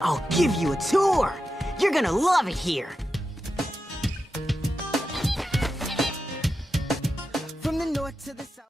I'll give you a tour. You're gonna love it here. From the north to the south.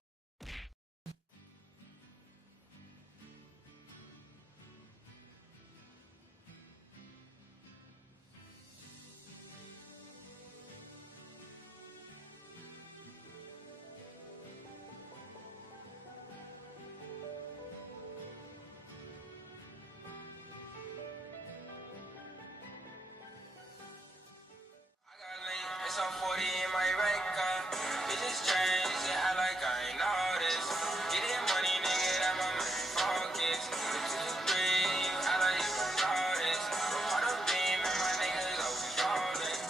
It's on 40 in my rank car. Bitches change, yeah, I like I ain't noticed. Getting money, nigga, that my main focus. Bitches agree, I like you from notice. Part of beam and my niggas always rolling.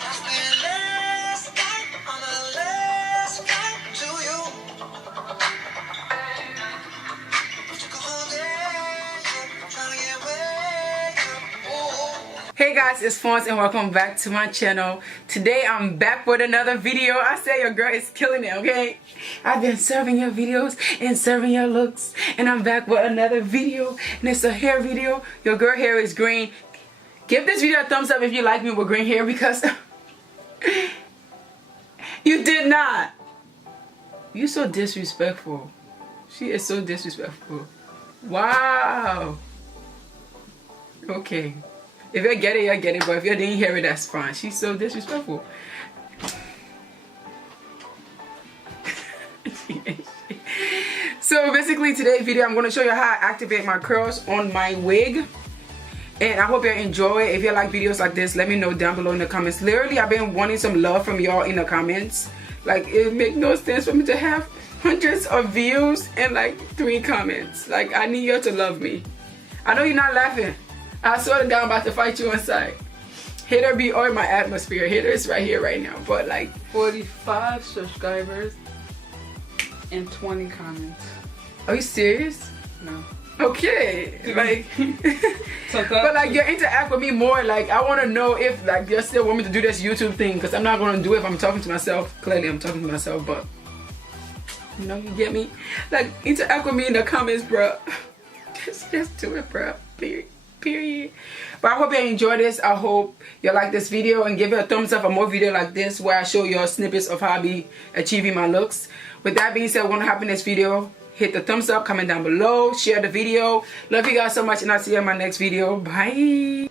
That's the last night on the last night to you. But you go home there, trying to get where you. Hey guys, it's Fonz and welcome back to my channel. Today I'm back with another video. I say your girl is killing it, okay? I've been serving your videos and serving your looks, and I'm back with another video, and it's a hair video. Your girl hair is green. Give this video a thumbs up if you like me with green hair, because you did not. You're so disrespectful. She is so disrespectful. Wow. Okay. If you get it, you get it. But if you didn't hear it, that's fine. She's so disrespectful. So basically today's video, I'm going to show you how I activate my curls on my wig. And I hope you enjoy it. If you like videos like this, let me know down below in the comments. Literally, I've been wanting some love from y'all in the comments. Like, it makes no sense for me to have hundreds of views and like 3 comments. Like, I need y'all to love me. I know you're not laughing. I swear to God, I'm about to fight you inside. Hater be all in my atmosphere. Hater is right here, right now. But like 45 subscribers and 20 comments. Are you serious? No. Okay. Like, but like you interact with me more. Like I want to know if like you still want me to do this YouTube thing, because I'm not going to do it if I'm talking to myself. Clearly, I'm talking to myself, but you know, you get me. Like interact with me in the comments, bro. Just do it, bro. Period. But I hope you enjoy this. I hope you like this video and give it a thumbs up for more video like this where I show you snippets of how I be achieving my looks. With that being said, we're gonna hop in this video. Hit the thumbs up, comment down below, share the video. Love you guys so much, and I'll see you in my next video. Bye.